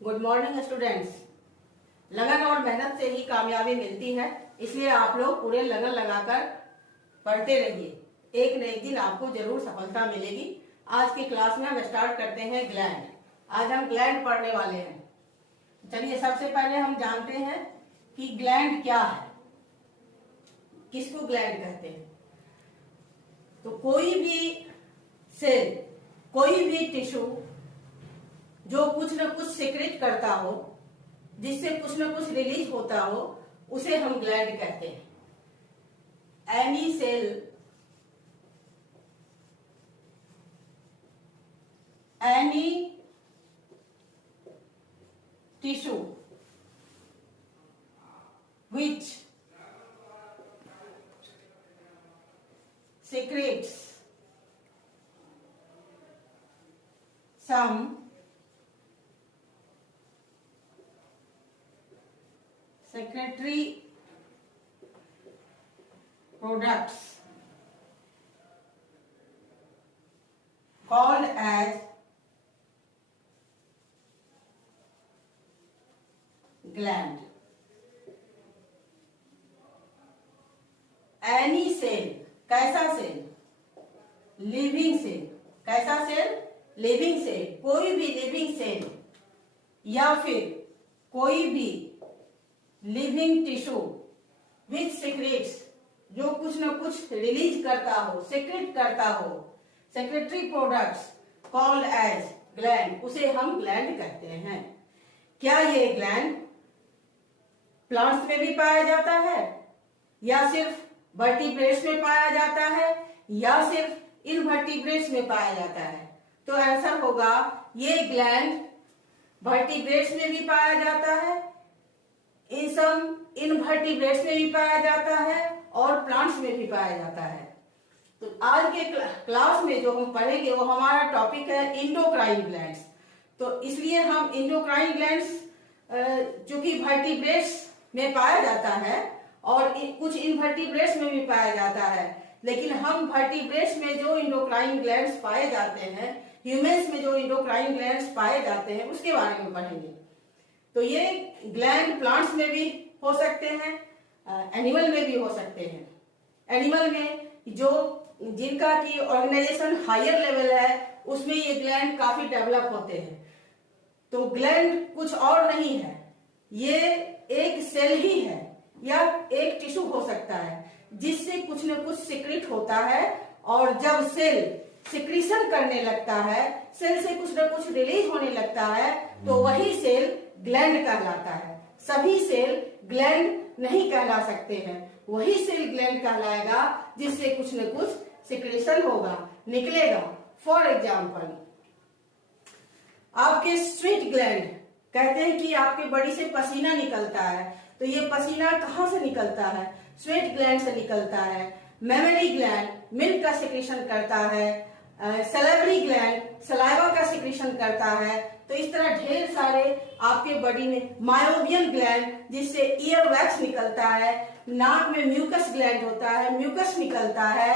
Good morning students. लगन और मेहनत से ही कामयाबी मिलती है, इसलिए आप लोग पूरे लगन लगाकर पढ़ते रहिए। एक न एक दिन आपको जरूर सफलता मिलेगी। आज की क्लास में हम स्टार्ट करते हैं ग्लैंड। आज हम ग्लैंड पढ़ने वाले हैं। चलिए सबसे पहले हम जानते हैं कि ग्लैंड क्या है, किसको ग्लैंड कहते हैं। तो कोई भी सेल, कोई भी टिश्यू जो कुछ न कुछ सीक्रेट करता हो, जिससे कुछ न कुछ रिलीज होता हो, उसे हम ग्लैंड कहते हैं। Any cell, any tissue which secretes some secretory products called as gland. Any cell, कैसा सेल? Living cell. कैसा सेल? Living cell. कोई भी लिविंग सेल या फिर कोई भी लिविंग टिश्यू विच सीक्रेट्स, जो कुछ न कुछ रिलीज करता हो, सीक्रेट करता हो, secretory products called as gland, उसे हम ग्लैंड कहते हैं। क्या ये ग्लैंड प्लांट्स में भी पाया जाता है, या सिर्फ वर्टिब्रेट्स में पाया जाता है, या सिर्फ इनवर्टिब्रेट्स में पाया जाता है? तो आंसर होगा ये ग्लैंड वर्टिब्रेट्स में भी पाया जाता है, इनवर्टिब्रेट्स में भी पाया जाता है, और प्लांट्स में भी पाया जाता है। तो आज के क्लास में जो हम पढ़ेंगे वो हमारा टॉपिक है इंडोक्राइन ग्लैंड्स। तो इसलिए हम इंडोक्राइन ग्लैंड्स चूंकि वर्टिब्रेट्स में पाया जाता है और कुछ इनवर्टिब्रेट्स में भी पाया जाता है, लेकिन हम वर्टिब्रेट्स में जो इंडोक्राइन ग्लैंड्स पाए जाते हैं, ह्यूमंस में जो इंडोक्राइन ग्लैंड्स पाए जाते हैं, उसके बारे में पढ़ेंगे। तो ये ग्लैंड प्लांट्स में भी हो सकते हैं, एनिमल में भी हो सकते हैं। एनिमल में जो जिनका की ऑर्गेनाइजेशन हायर लेवल है, उसमें ये ग्लैंड काफी डेवलप होते हैं। तो ग्लैंड कुछ और नहीं है, ये एक सेल ही है या एक टिश्यू हो सकता है जिससे कुछ न कुछ सीक्रेट होता है, और जब सेल सिक्रीशन करने लगता है, सेल से कुछ न कुछ रिलीज होने लगता है, तो वही सेल ग्लैंड कहलाता है। सभी सेल ग्लैंड नहीं कहला सकते हैं, वही सेल ग्लैंड कहलाएगा जिससे कुछ न कुछ सिक्रीशन होगा, निकलेगा। फॉर एग्जाम्पल, आपके स्वीट ग्लैंड, कहते हैं कि आपके बॉडी से पसीना निकलता है, तो ये पसीना कहाँ से निकलता है? स्वेट ग्लैंड से निकलता है। मेमरी ग्लैंड मिल्क का सिक्रीशन करता है। सलाइवरी ग्लैंड सलाइवा का सिक्रीशन करता है। तो इस तरह ढेर सारे आपके बॉडी में, मायोबियन ग्लैंड जिससे ईयर वैक्स निकलता है, नाक में म्यूकस ग्लैंड होता है, म्यूकस निकलता है,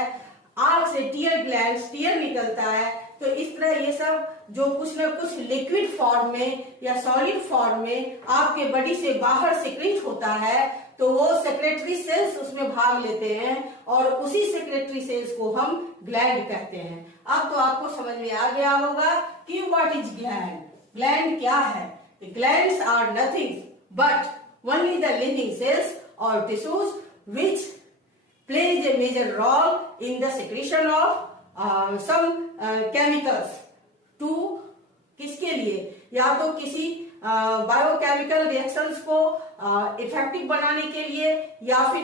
आंख से टीयर ग्लैंड, टीयर निकलता है। तो इस तरह ये सब जो कुछ न कुछ लिक्विड फॉर्म में या सॉलिड फॉर्म में आपके बॉडी से बाहर सीक्रेट होता है, तो वो सेक्रेटरी सेल्स उसमें भाग लेते हैं, और उसी सेक्रेटरी सेल्स को हम ग्लैंड कहते हैं। अब तो आपको समझ में आ गया होगा कि व्हाट इज ग्लैंड। ग्लैंड क्या है? Glands are nothing but only the living cells और tissues which plays a major role in the secretion of some chemicals to, किसके लिए? या तो किसी बायोकेमिकल रिएक्शंस को इफेक्टिव बनाने के लिए, या फिर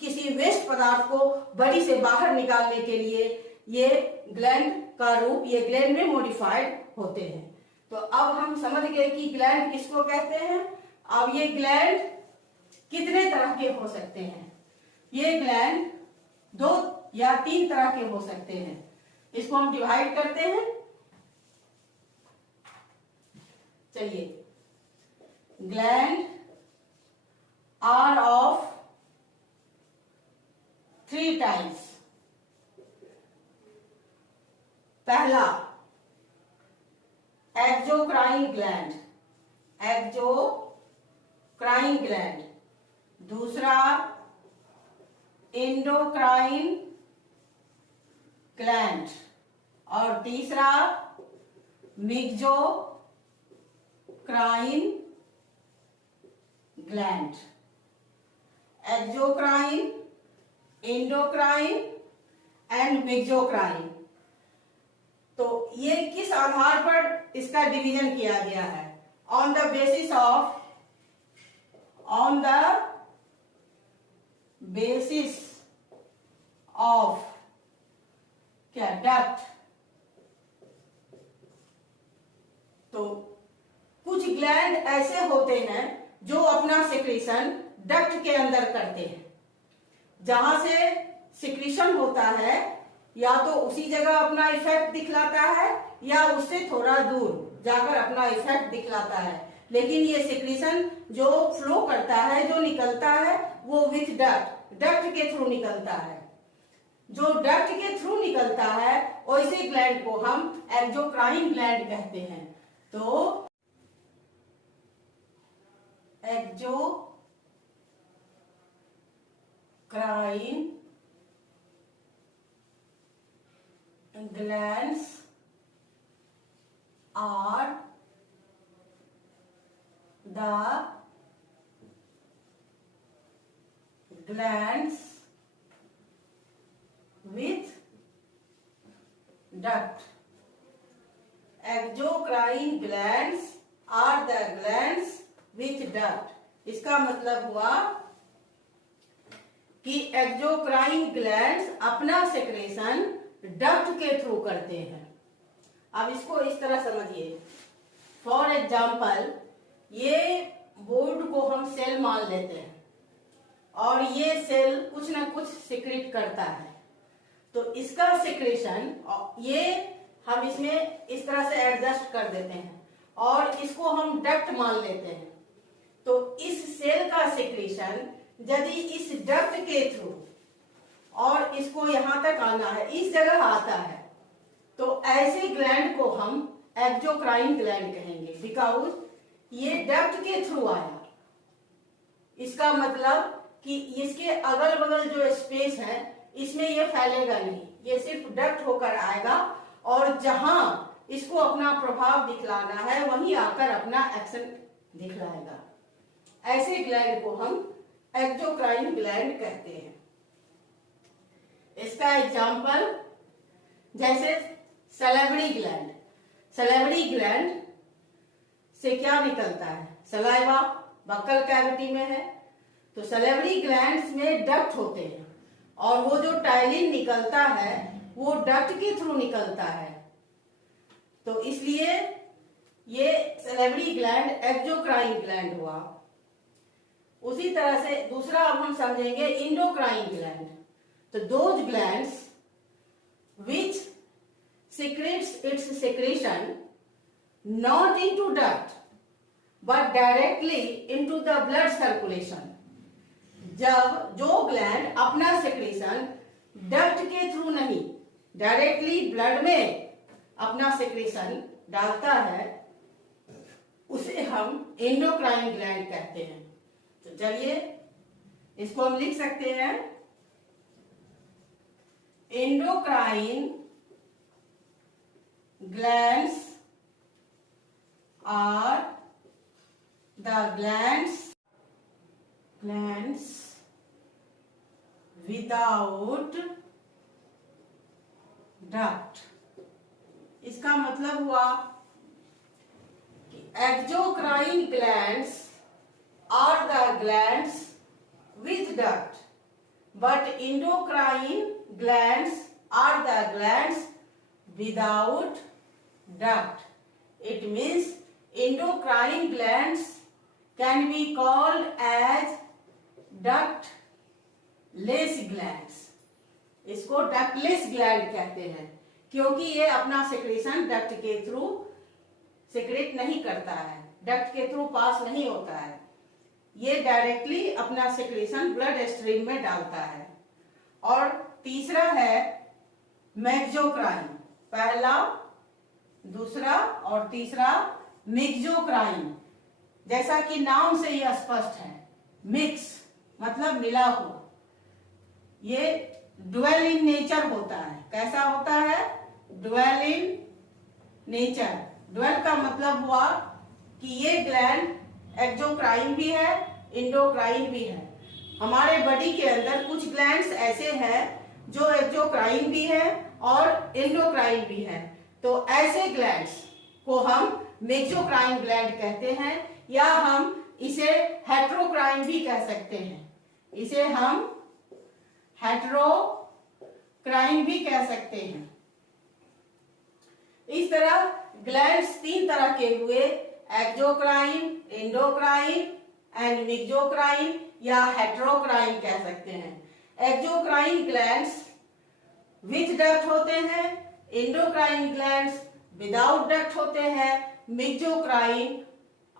किसी वेस्ट पदार्थ को बॉडी से बाहर निकालने के लिए ये ग्लैंड का रूप, ये ग्लैंड में मॉडिफाइड होते हैं। तो अब हम समझ गए कि ग्लैंड किसको कहते हैं। अब ये ग्लैंड कितने तरह के हो सकते हैं? ये ग्लैंड 2 या 3 तरह के हो सकते हैं। इसको हम डिवाइड करते हैं। चलिए, ग्लैंड आर ऑफ 3 टाइप्स। पहला एक्सोक्राइन ग्लैंड, एक्सोक्राइन ग्लैंड, दूसरा एंडोक्राइन ग्लैंड और तीसरा mesocrine gland. Exocrine, endocrine and mesocrine. तो ये किस आधार पर इसका डिवीजन किया गया है? ऑन द बेसिस ऑफ क्या? डक्ट। तो कुछ ग्लैंड ऐसे होते हैं जो अपना सिक्रीशन डक्ट के अंदर करते हैं। जहां से सिक्रीशन होता है या तो उसी जगह अपना इफेक्ट दिखलाता है या उससे थोड़ा दूर जाकर अपना इफेक्ट दिखलाता है, लेकिन ये सिक्रीशन जो फ्लो करता है, जो निकलता है, वो विथ डक्ट के थ्रू निकलता है। जो डक्ट के थ्रू निकलता है वैसे ग्लैंड को हम एक्सोक्राइन ग्लैंड कहते हैं। तो exocrine glands are the glands with duct. Exocrine glands are the glands with duct. इसका मतलब हुआ कि एक्सोक्राइन ग्लैंड्स अपना सेक्रेशन डक्ट के थ्रू करते हैं। अब इसको इस तरह समझिए। फॉर एग्जाम्पल, ये बोर्ड को हम सेल मान लेते हैं और ये सेल कुछ ना कुछ सिक्रेट करता है। तो इसका सिक्रेशन ये हम इसमें इस तरह से एडजस्ट कर देते हैं और इसको हम डक्ट मान लेते हैं। तो इस सेल का सिक्रेशन यदि इस डक्ट के थ्रू और इसको यहां तक आना है, इस जगह आता है, तो ऐसे ग्लैंड को हम एक्सोक्राइन ग्लैंड कहेंगे, बिकॉज ये डक्ट के थ्रू आया। इसका मतलब कि इसके अगल बगल जो स्पेस है इसमें ये फैलेगा नहीं, ये सिर्फ डक्ट होकर आएगा और जहां इसको अपना प्रभाव दिखलाना है वहीं आकर अपना एक्शन दिखलाएगा। ऐसे ग्लैंड को हम एक्सोक्राइन ग्लैंड कहते हैं। इसका एग्जाम्पल जैसे सलेवरी ग्लैंड। सलेवरी ग्लैंड से क्या निकलता है? सलाइवा बक्कल कैविटी में है। तो सलेवरी ग्लैंड्स में डक्ट होते हैं और वो जो टाइलिन निकलता है वो डक्ट के थ्रू निकलता है। तो इसलिए ये सलेवरी ग्लैंड एक्सोक्राइन ग्लैंड हुआ। उसी तरह से दूसरा अब हम समझेंगे एंडोक्राइन ग्लैंड। तो those glands which secretes its secretion not into duct but directly into the blood circulation। जब जो ग्लैंड अपना सेक्रेशन डक्ट के थ्रू नहीं, डायरेक्टली ब्लड में अपना सेक्रेशन डालता है, उसे हम एंडोक्राइन ग्लैंड कहते हैं। तो चलिए इसको हम लिख सकते हैं। Endocrine glands are the glands without duct। इसका मतलब हुआ कि exocrine glands are the glands with duct, but endocrine glands are the glands without duct. It means endocrine glands can be called as ductless glands। इसको ductless gland कहते हैं क्योंकि ये अपना सेक्रेशन डक्ट के थ्रू सेक्रेट नहीं करता है, डक्ट के थ्रू पास नहीं होता है, ये डायरेक्टली अपना सेक्रेशन ब्लड स्ट्रीम में डालता है। और तीसरा है मेसोक्राइन। पहला, दूसरा और तीसरा मेसोक्राइन। जैसा कि नाम से ही स्पष्ट है, मिक्स मतलब मिला हुआ। ये ड्वेल इन नेचर होता है। कैसा होता है? Dwell in nature. ड्वेल का मतलब हुआ कि ये ग्लैंड एक्सोक्राइन भी है, एंडोक्राइन भी है। हमारे बॉडी के अंदर कुछ ग्लैंड्स ऐसे हैं जो एक्सोक्राइन भी है और एंडोक्राइन भी है। तो ऐसे ग्लैंड्स को हम मेसोक्राइन ग्लैंड कहते हैं, या हम इसे हेटेरोक्राइन भी कह सकते हैं। इसे हम हेटेरोक्राइन भी कह सकते हैं। इस तरह ग्लैंड्स 3 तरह के हुए, एक्सोक्राइन, एंडोक्राइन एंड मेसोक्राइन या हेटेरोक्राइन कह सकते हैं। एक्सोक्राइन ग्लैंड्स विथ डक्ट होते हैं, एंडोक्राइन ग्लैंड्स विदाउट डक्ट होते हैं, मेसोक्राइन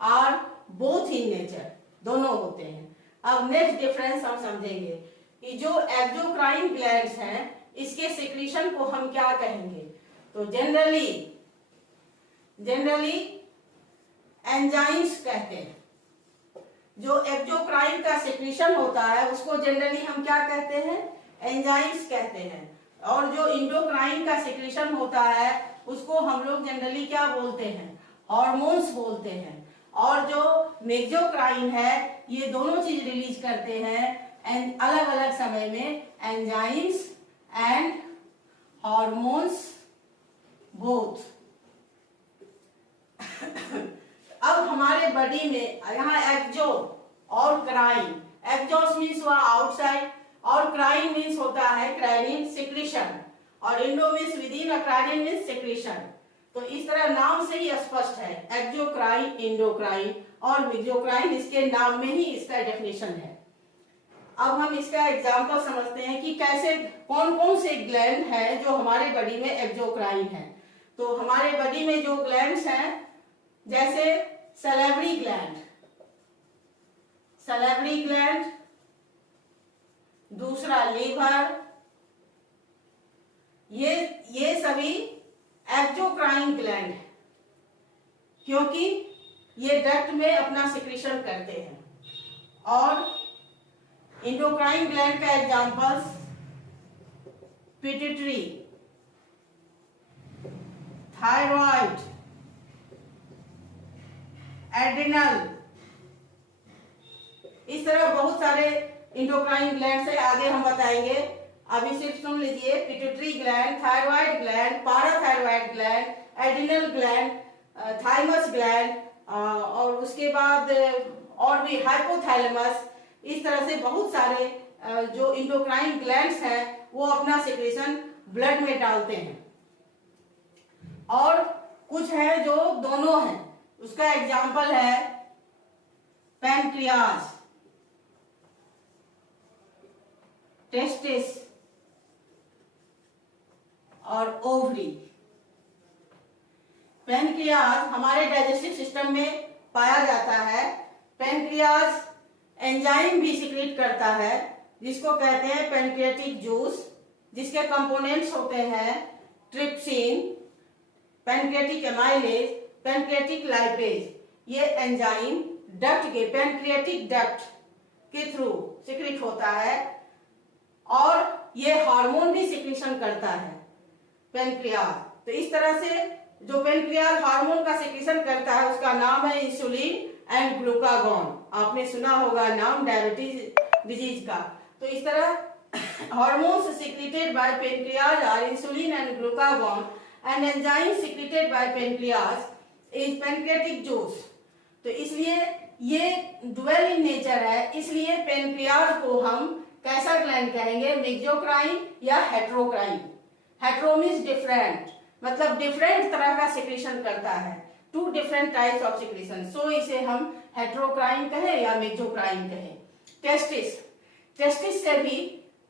आर बोथ इन नेचर, दोनों होते हैं। अब नेक्स्ट डिफरेंस हम समझेंगे कि जो एक्सोक्राइन ग्लैंड्स हैं इसके सिक्रीशन को हम क्या कहेंगे। तो जनरली एंजाइम्स कहते हैं। जो एक्सोक्राइन का सिक्रीशन होता है उसको जनरली हम क्या कहते हैं? एंजाइम्स कहते हैं। और जो एंडोक्राइन का सिक्रीशन होता है उसको हम लोग जनरली क्या बोलते हैं? हार्मोन्स बोलते हैं। और जो मेसोक्राइन है ये दोनों चीज रिलीज करते हैं अलग अलग समय में, एंजाइम्स एंड हार्मोन्स बोथ। अब हमारे बॉडी में यहाँ एक्सो और क्राइन, एक्सोस मीन्स हुआ आउटसाइड और क्राइन मीन्स होता है क्राइनिन सिक्रीशन, और एंडो मीन्स विद इन, क्राइनिन मीन्स सिक्रीशन। तो इस तरह नाम से ही स्पष्ट है, एक्सोक्राइन, एंडोक्राइन और मेसोक्राइन, इसके नाम में ही इसका डेफिनेशन है। अब हम इसका एग्जांपल समझते हैं कि कैसे कौन कौन से ग्लैंड हैं जो हमारे बॉडी में एक्सोक्राइन है। तो हमारे बॉडी में जो ग्लैंड्स हैं जैसे सैलिवरी ग्लैंड, दूसरा लीवर, ये सभी एक्सोक्राइन ग्लैंड है क्योंकि ये डक्ट में अपना सिक्रीशन करते हैं। और एंडोक्राइन ग्लैंड का एग्जांपल्स पिट्यूटरी, थायराइड, एड्रिनल, इस तरह बहुत सारे एंडोक्राइन ग्लैंड है, आगे हम बताएंगे। अभी सिर्फ सुन लीजिए, pituitary gland, thyroid gland, parathyroid gland, adrenal gland, thymus gland, और उसके बाद और भी हाइपोथैलेमस। इस तरह से बहुत सारे जो एंडोक्राइन ग्लैंड्स हैं वो अपना सिक्रेशन ब्लड में डालते हैं। और कुछ है जो दोनों हैं, उसका एग्जाम्पल है पैनक्रियाज, टेस्टिस और ओवरी। पैनक्रियाज हमारे डाइजेस्टिव सिस्टम में पाया जाता है। पैनक्रियाज एंजाइम भी सिक्रीट करता है जिसको कहते हैं पैनक्रियाटिक जूस, जिसके कंपोनेंट्स होते हैं trypsin, pancreatic amylase, pancreatic lipase. ये एंजाइम डक्ट के, पैनक्रियाटिक डक्ट के थ्रू सिक्रीट होता है। और ये हार्मोन भी सिक्रीशन करता है पैनक्रियाज। तो इस तरह से जो पैनक्रियाज हार्मोन का सिक्रीशन करता है उसका नाम है इंसुलिन एंड ग्लूकागॉन। आपने सुना होगा नाम डायबिटीज डिजीज का। तो इस तरह hormones secreted by pancreas are insulin and glucagon and enzyme secreted by pancreas is pancreatic juice. तो इसलिए ये ड्वेल इन नेचर है, इसलिए पैनक्रियाज को हम कैसा ग्लैंड कहेंगे? मेसोक्राइन या हेटेरोक्राइन। हेटेरो मीन्स डिफरेंट, मतलब डिफरेंट तरह का सिक्रीशन करता है, 2 डिफरेंट टाइप्स ऑफ सिक्रीशन। सो इसे हम हेटेरोक्राइन कहें या मेसोक्राइन कहें। टेस्टिस से भी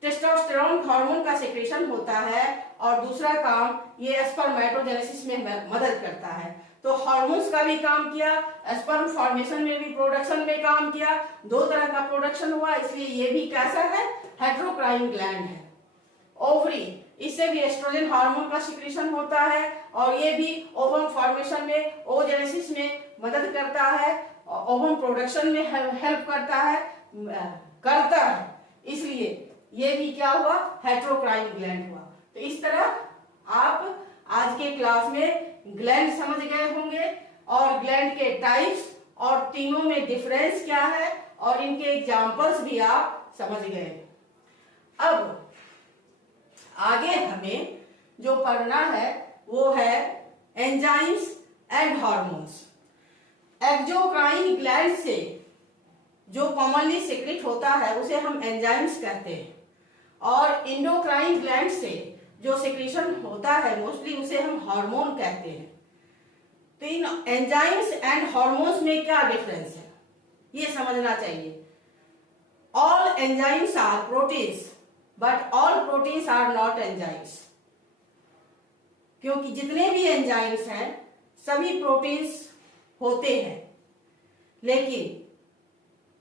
टेस्टोस्टेरोन हार्मोन का सिक्रीशन होता है और दूसरा काम ये स्पर्मेटोजेनेसिस में मदद करता है। तो हार्मोन्स का भी काम किया, स्पर्म फॉर्मेशन में भी, प्रोडक्शन में काम किया, 2 तरह का प्रोडक्शन हुआ, इसलिए ये भी कैसा है? हेटेरोक्राइन ग्लैंड है। ओवरी, इससे भी एस्ट्रोजन हार्मोन का सिक्रीशन होता है और ये भी ओवम फॉर्मेशन में, ओजेनेसिस में मदद करता है। ओवम प्रोडक्शन में हेल्प करता है, इसलिए ये भी क्या हुआ, हेट्रोक्राइन ग्लैंड हुआ। तो इस तरह आप आज के क्लास में ग्लैंड समझ गए होंगे और ग्लैंड के टाइप्स और तीनों में डिफरेंस क्या है और इनके एग्जांपल्स भी आप समझ गए। अब आगे हमें जो पढ़ना है वो है enzymes and hormones. Exocrine gland से जो कॉमनली सिक्रेट होता है उसे हम एंजाइम्स कहते हैं, और इंडोक्राइन ग्लैंड से जो सिक्रीशन होता है मोस्टली उसे हम हार्मोन कहते हैं। तो इन एंजाइम्स एंड हार्मोन्स में क्या डिफरेंस है ये समझना चाहिए। All enzymes are proteins but all proteins are not enzymes, क्योंकि जितने भी एंजाइम्स हैं सभी प्रोटीन्स होते हैं, लेकिन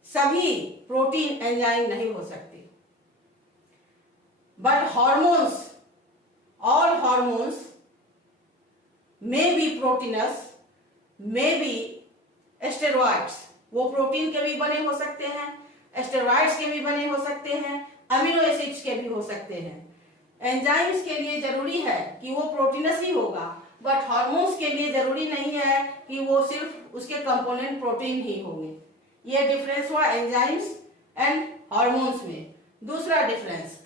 सभी प्रोटीन एंजाइम नहीं हो सकते। But hormones, all hormones may be proteinous, may be steroids, वो प्रोटीन के भी बने हो सकते हैं, स्टेरॉइड्स के भी बने हो सकते हैं, अमीनो एसिड्स के भी हो सकते हैं। एंजाइम्स के लिए जरूरी है कि वो प्रोटीनस ही होगा, बट हार्मोन्स के लिए जरूरी नहीं है कि वो सिर्फ उसके कंपोनेंट प्रोटीन ही होंगे। ये डिफरेंस हुआ एंजाइम्स एंड हार्मोन्स में। दूसरा difference,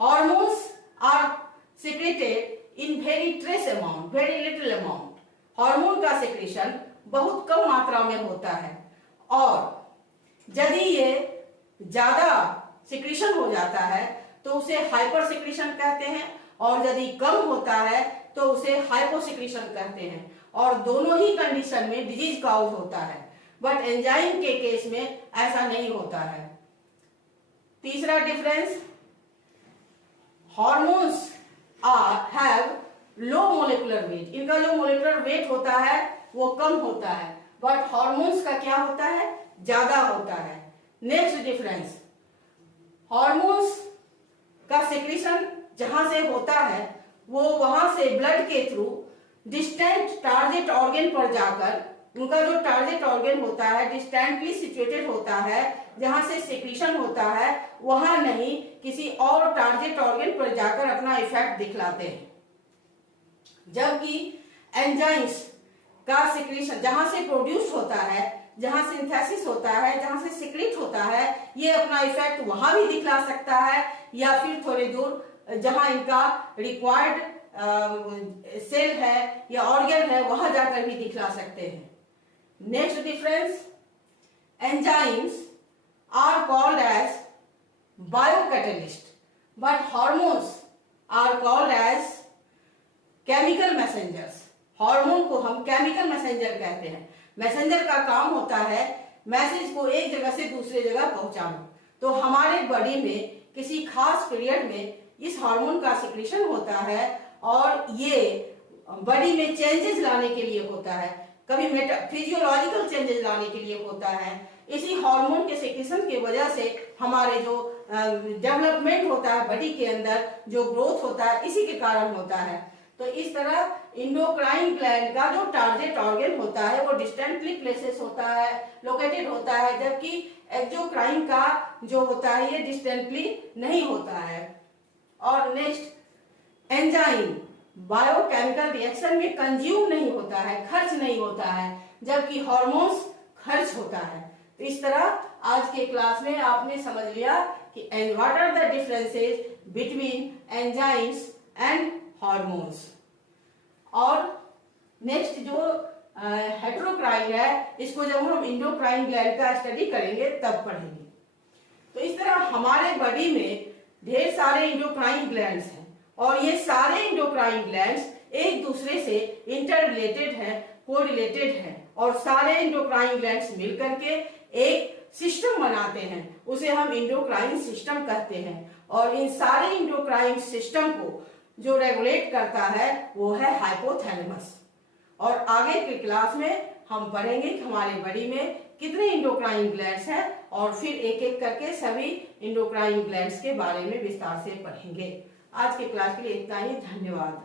hormones are secreted in very trace amount, very little amount. Hormone का सिक्रेशन बहुत कम मात्रा में होता है, और यदि ये ज्यादा सिक्रेशन हो जाता है तो उसे हाइपर सिक्रेशन कहते हैं, और यदि कम होता है तो उसे हाइपो सिक्रेशन कहते हैं, और दोनों ही कंडीशन में डिजीज कॉज होता है। बट एंजाइम के केस में ऐसा नहीं होता है। तीसरा difference, hormones have low molecular weight, इनका जो मोलिकुलर वेट होता है वो कम होता है, बट हार्मोन्स का क्या होता है, ज्यादा होता है। नेक्स्ट डिफरेंस, हार्मोन्स का सिक्रीशन जहां से होता है वो वहां से ब्लड के थ्रू डिस्टेंट टारगेट ऑर्गन पर जाकर, उनका जो टारगेट ऑर्गन होता है डिस्टेंटली सिचुएटेड होता है, जहां से सिक्रीशन होता है वहां नहीं किसी और टारगेट ऑर्गन पर जाकर अपना इफेक्ट दिखलाते हैं। जबकि एंजाइम्स का सिक्रीशन जहां से प्रोड्यूस होता है, जहां सिंथेसिस होता है, जहां से सिक्रीट होता है, ये अपना इफेक्ट वहां भी दिखला सकता है, या फिर थोड़े दूर जहां इनका रिक्वायर्ड सेल है या ऑर्गन है वहां जाकर भी दिखला सकते हैं। Next difference, enzymes are called as biocatalyst, but hormones are called as chemical messengers. Hormone को हम केमिकल मैसेंजर कहते हैं। मैसेंजर का काम होता है मैसेज को एक जगह से दूसरे जगह पहुंचाना। तो हमारे बॉडी में किसी खास पीरियड में इस हार्मोन का सिक्रीशन होता है, और ये बॉडी में चेंजेस लाने के लिए होता है, कभी फिजियोलॉजिकल चेंजेस लाने के लिए होता है। इसी हार्मोन के सिक्रीशन की वजह से हमारे जो डेवलपमेंट होता है बॉडी के अंदर, जो ग्रोथ होता है, इसी के कारण होता है। तो इस तरह इंडोक्राइन ग्लैंड का जो टारगेट ऑर्गन होता है वो डिस्टेंटली प्लेसेस होता है, लोकेटेड होता है, जबकि एक्सोक्राइन का जो होता है ये डिस्टेंटली नहीं होता है। और नेक्स्ट, एंजाइम बायोकेमिकल रिएक्शन में कंज्यूम नहीं होता है, खर्च नहीं होता है, जबकि हार्मोन्स खर्च होता है। तो इस तरह आज के क्लास में आपने समझ लिया कि what are the differences between enzymes and hormones. और नेक्स्ट जो हेट्रोक्राइन है, इसको जब हम इंडोक्राइन ग्लैंड का स्टडी करेंगे तब पढ़ेंगे। तो इस तरह हमारे बॉडी में ढेर सारे इंडोक्राइन ग्लैंड्स हैं, और ये सारे इंडोक्राइन ग्लैंड्स एक दूसरे से इंटर रिलेटेड हैं, कोरिलेटेड हैं, और सारे इंडोक्राइन ग्लैंड्स मिलकर के एक सिस्टम बनाते हैं, उसे हम इंडोक्राइन सिस्टम कहते हैं। और इन सारे इंडोक्राइन सिस्टम को जो रेगुलेट करता है वो है हाइपोथैलेमस। और आगे के क्लास में हम पढ़ेंगे कि हमारे बॉडी में कितने इंडोक्राइन ग्लैंड्स हैं, और फिर एक एक करके सभी इंडोक्राइन ग्लैंड्स के बारे में विस्तार से पढ़ेंगे। आज के क्लास के लिए इतना ही, धन्यवाद।